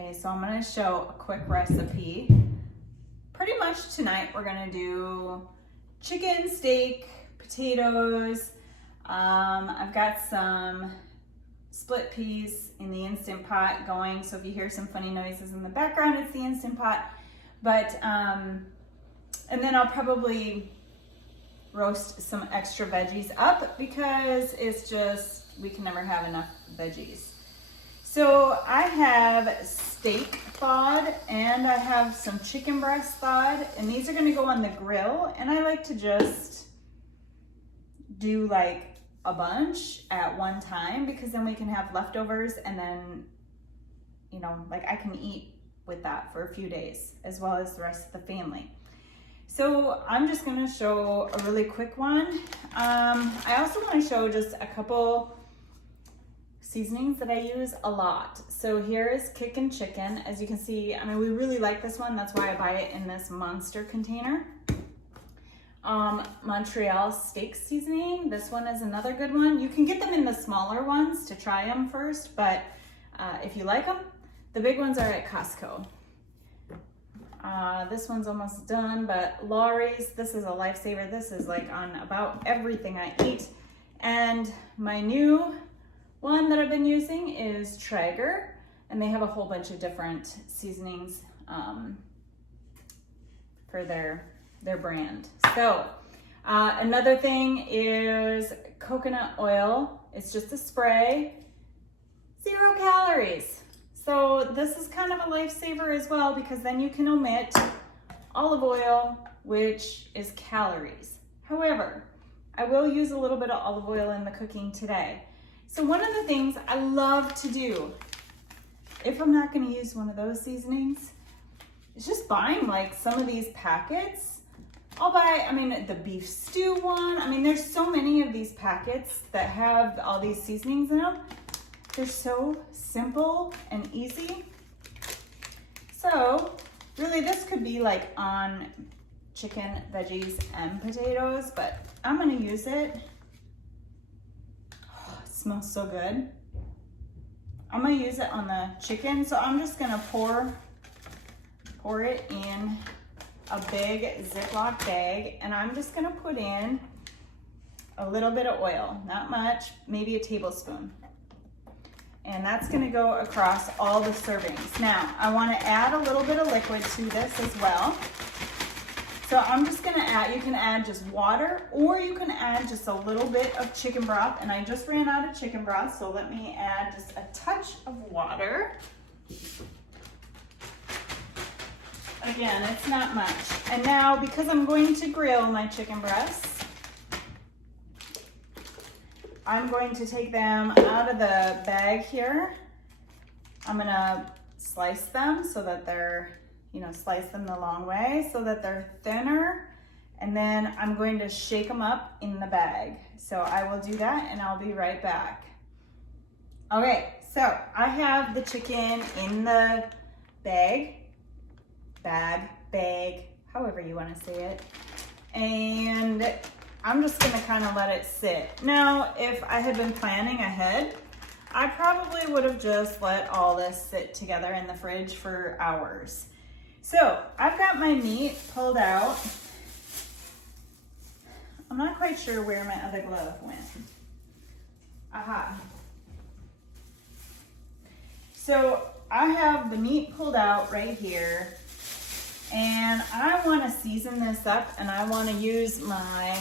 Okay, so I'm gonna show a quick recipe. Pretty much tonight we're gonna do chicken, steak, potatoes. I've got some split peas in the Instant Pot going, so if you hear some funny noises in the background, it's the Instant Pot. But, and then I'll probably roast some extra veggies up because it's just, we can never have enough veggies. So I have steak thawed and I have some chicken breast thawed, and these are gonna go on the grill, and I like to just do like a bunch at one time because then we can have leftovers, and then, you know, like I can eat with that for a few days as well as the rest of the family. So I'm just gonna show a really quick one. I also wanna show just a couple seasonings that I use a lot. So here is Kickin' Chicken. As you can see, I mean, we really like this one. That's why I buy it in this monster container. Montreal steak seasoning. This one is another good one. You can get them in the smaller ones to try them first, but if you like them, the big ones are at Costco. This one's almost done, but Lawry's, this is a lifesaver. This is like on about everything I eat. And my new one that I've been using is Traeger, and they have a whole bunch of different seasonings for their brand. So another thing is coconut oil. It's just a spray, 0 calories. So this is kind of a lifesaver as well, because then you can omit olive oil, which is calories. However, I will use a little bit of olive oil in the cooking today. So one of the things I love to do, if I'm not gonna use one of those seasonings, is just buying like some of these packets. I'll buy, I mean, the beef stew one. I mean, there's so many of these packets that have all these seasonings in them. They're so simple and easy. So really this could be like on chicken, veggies, and potatoes, but I'm gonna use it. Smells so good. I'm gonna use it on the chicken, so I'm just gonna pour it in a big Ziploc bag, and I'm just gonna put in a little bit of oil, not much, maybe a tablespoon. And that's gonna go across all the servings. Now, I wanna add a little bit of liquid to this as well. So I'm just gonna add, you can add just water, or you can add just a little bit of chicken broth, and I just ran out of chicken broth, so let me add just a touch of water. Again, it's not much. And now, because I'm going to grill my chicken breasts, I'm going to take them out of the bag here. I'm gonna slice them so that they're, you know, slice them the long way so that they're thinner, and then I'm going to shake them up in the bag. So I will do that and I'll be right back. Okay, so I have the chicken in the bag, however you want to say it, and I'm just gonna kind of let it sit. Now, if I had been planning ahead, I probably would have just let all this sit together in the fridge for hours. So I've got my meat pulled out. I'm not quite sure where my other glove went. Aha. So I have the meat pulled out right here, and I want to season this up, and I want to use my,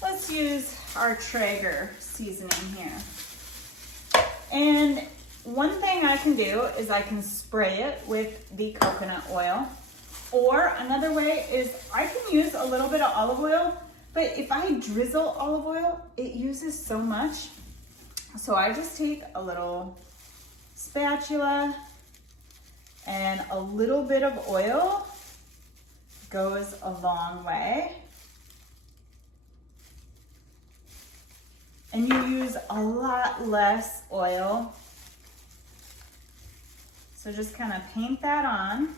let's use our Traeger seasoning here. And one thing I can do is I can spray it with the coconut oil, or another way is I can use a little bit of olive oil, but if I drizzle olive oil, it uses so much. So I just take a little spatula, and a little bit of oil goes a long way. And you use a lot less oil. So just kind of paint that on.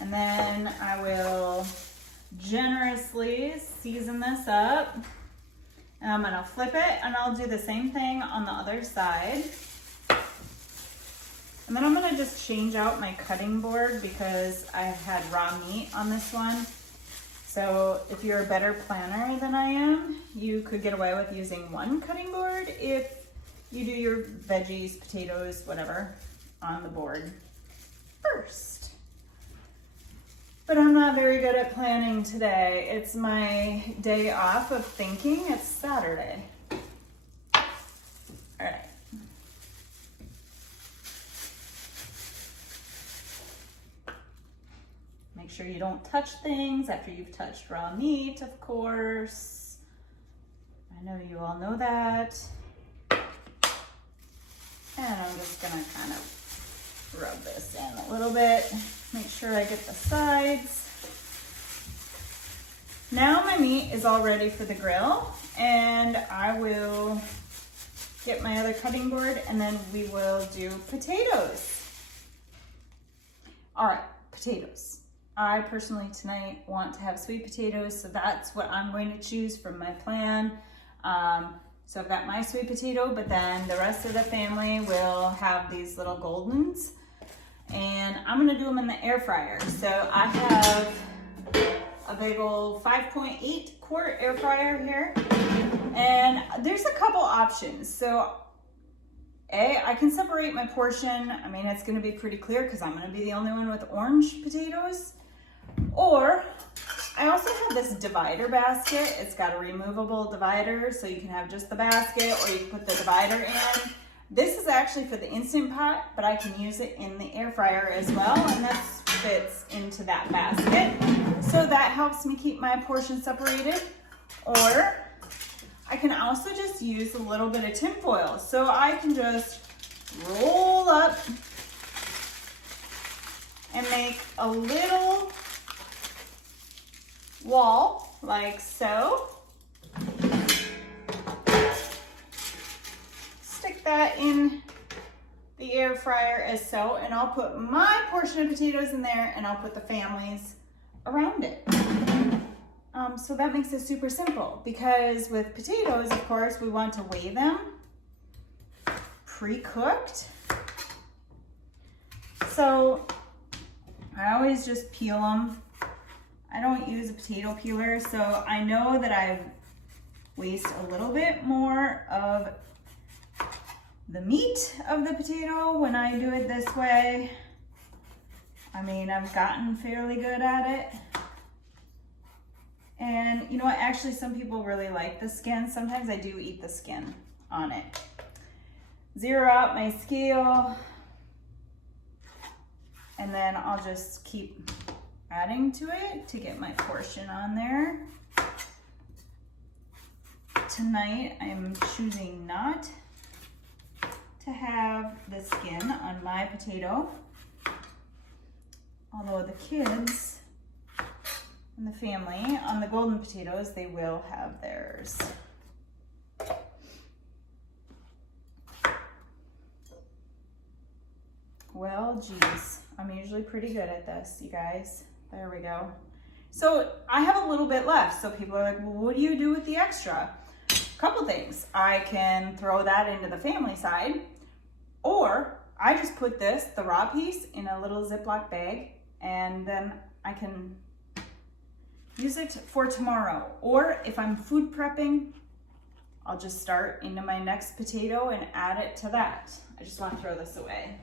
And then I will generously season this up. And I'm gonna flip it, and I'll do the same thing on the other side. And then I'm gonna just change out my cutting board because I had raw meat on this one. So if you're a better planner than I am, you could get away with using one cutting board if you do your veggies, potatoes, whatever, on the board first. But I'm not very good at planning today. It's my day off of thinking. It's Saturday. All right. Make sure you don't touch things after you've touched raw meat, of course. I know you all know that. And I'm just gonna kind of rub this in a little bit. Make sure I get the sides. Now my meat is all ready for the grill, and I will get my other cutting board and then we will do potatoes. All right, potatoes. I personally tonight want to have sweet potatoes, so that's what I'm going to choose from my plan. So I've got my sweet potato, but then the rest of the family will have these little Goldens, and I'm gonna do them in the air fryer. So I have a big old 5.8 quart air fryer here, and there's a couple options. So I can separate my portion. I mean, it's gonna be pretty clear because I'm gonna be the only one with orange potatoes. Or I also have this divider basket. It's got a removable divider, so you can have just the basket or you can put the divider in. This is actually for the Instant Pot, but I can use it in the air fryer as well, and this fits into that basket. So that helps me keep my portion separated. Or I can also just use a little bit of tin foil. So I can just roll up and make a little wall like so. Stick that in the air fryer as so, and I'll put my portion of potatoes in there and I'll put the family's around it. So that makes it super simple, because with potatoes, of course, we want to weigh them pre-cooked. So I always just peel them. I don't use a potato peeler, so I know that I waste a little bit more of the meat of the potato when I do it this way. I mean, I've gotten fairly good at it. And you know what, actually some people really like the skin. Sometimes I do eat the skin on it. Zero out my scale, and then I'll just keep adding to it to get my portion on there. Tonight I'm choosing not to have the skin on my potato, although the kids and the family on the golden potatoes, they will have theirs. Well, geez, I'm usually pretty good at this, you guys. There we go. So I have a little bit left. So people are like, well, what do you do with the extra? A couple things. I can throw that into the family side, or I just put this, the raw piece, in a little Ziploc bag, and then I can use it for tomorrow. Or if I'm food prepping, I'll just start into my next potato and add it to that. I just want to throw this away.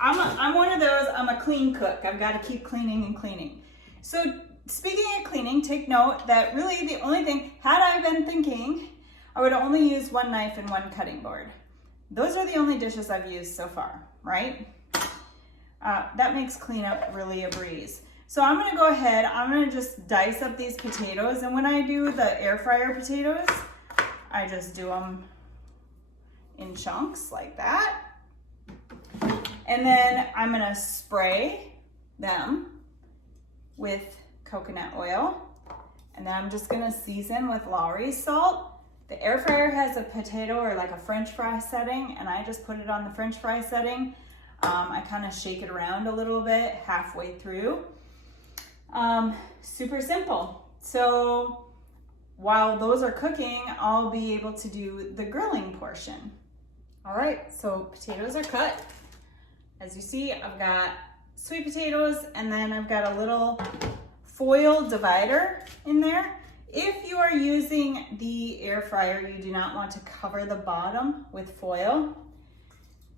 I'm one of those, I'm a clean cook. I've got to keep cleaning and cleaning. So speaking of cleaning, take note that really the only thing, had I been thinking, I would only use one knife and one cutting board. Those are the only dishes I've used so far, right? That makes cleanup really a breeze. So I'm gonna go ahead, I'm gonna just dice up these potatoes, and when I do the air fryer potatoes, I just do them in chunks like that. And then I'm gonna spray them with coconut oil. And then I'm just gonna season with Lawry's salt. The air fryer has a potato or like a French fry setting, and I just put it on the French fry setting. I kind of shake it around a little bit halfway through. Super simple. So while those are cooking, I'll be able to do the grilling portion. All right, so potatoes are cut. As you see, I've got sweet potatoes, and then I've got a little foil divider in there. If you are using the air fryer, you do not want to cover the bottom with foil.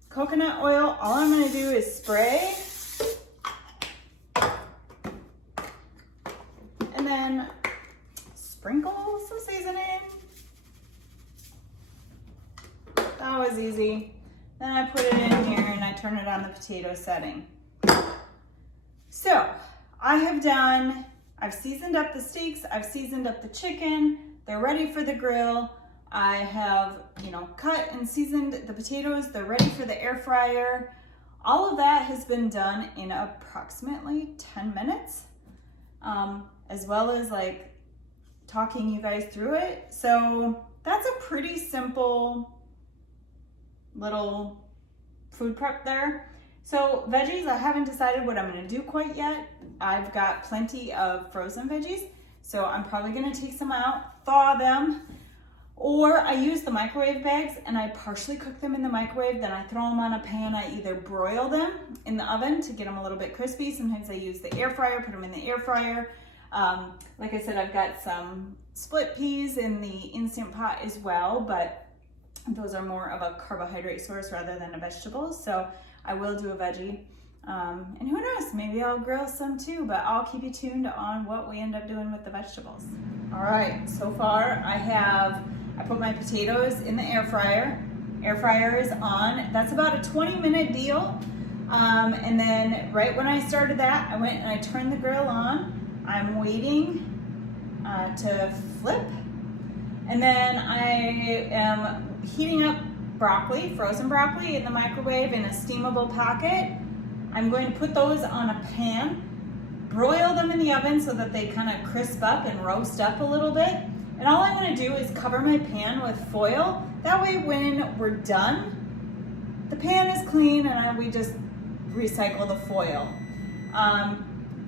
Coconut oil, all I'm gonna do is spray, and then sprinkle some seasoning. That was easy. Then I put it in here and I turn it on the potato setting. So I've seasoned up the steaks, I've seasoned up the chicken, they're ready for the grill. I have, cut and seasoned the potatoes, they're ready for the air fryer. All of that has been done in approximately 10 minutes, as well as like talking you guys through it. So that's a pretty simple little food prep there. So veggies, I haven't decided what I'm gonna do quite yet. I've got plenty of frozen veggies, so I'm probably gonna take some out, thaw them, or I use the microwave bags and I partially cook them in the microwave, then I throw them on a pan. I either broil them in the oven to get them a little bit crispy. Sometimes I use the air fryer, put them in the air fryer. Like I said, I've got some split peas in the Instant Pot as well, but those are more of a carbohydrate source rather than a vegetable. So I will do a veggie. And who knows, maybe I'll grill some too, but I'll keep you tuned on what we end up doing with the vegetables. All right, so far I put my potatoes in the air fryer. Air fryer is on. That's about a 20-minute deal. And then right when I started that, I went and I turned the grill on. I'm waiting to flip. And then I am heating up broccoli, frozen broccoli in the microwave in a steamable packet. I'm going to put those on a pan, broil them in the oven so that they kind of crisp up and roast up a little bit. And all I'm going to do is cover my pan with foil. That way when we're done, the pan is clean and we just recycle the foil.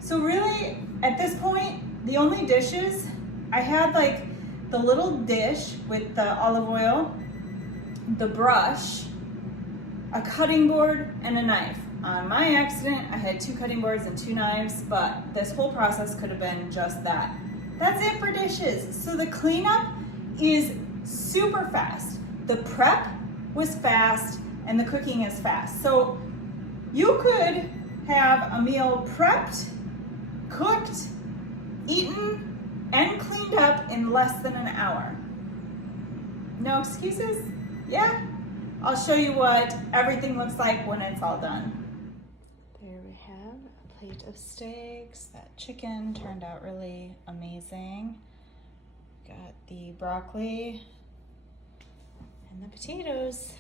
So really, at this point, the only dishes, I had like the little dish with the olive oil, the brush, a cutting board, and a knife. On my accident, I had 2 cutting boards and 2 knives, but this whole process could have been just that. That's it for dishes. So the cleanup is super fast. The prep was fast, and the cooking is fast. So you could have a meal prepped, cooked, eaten, and cleaned up in less than an hour. No excuses? Yeah? I'll show you what everything looks like when it's all done. There we have a plate of steaks. That chicken turned out really amazing. Got the broccoli and the potatoes.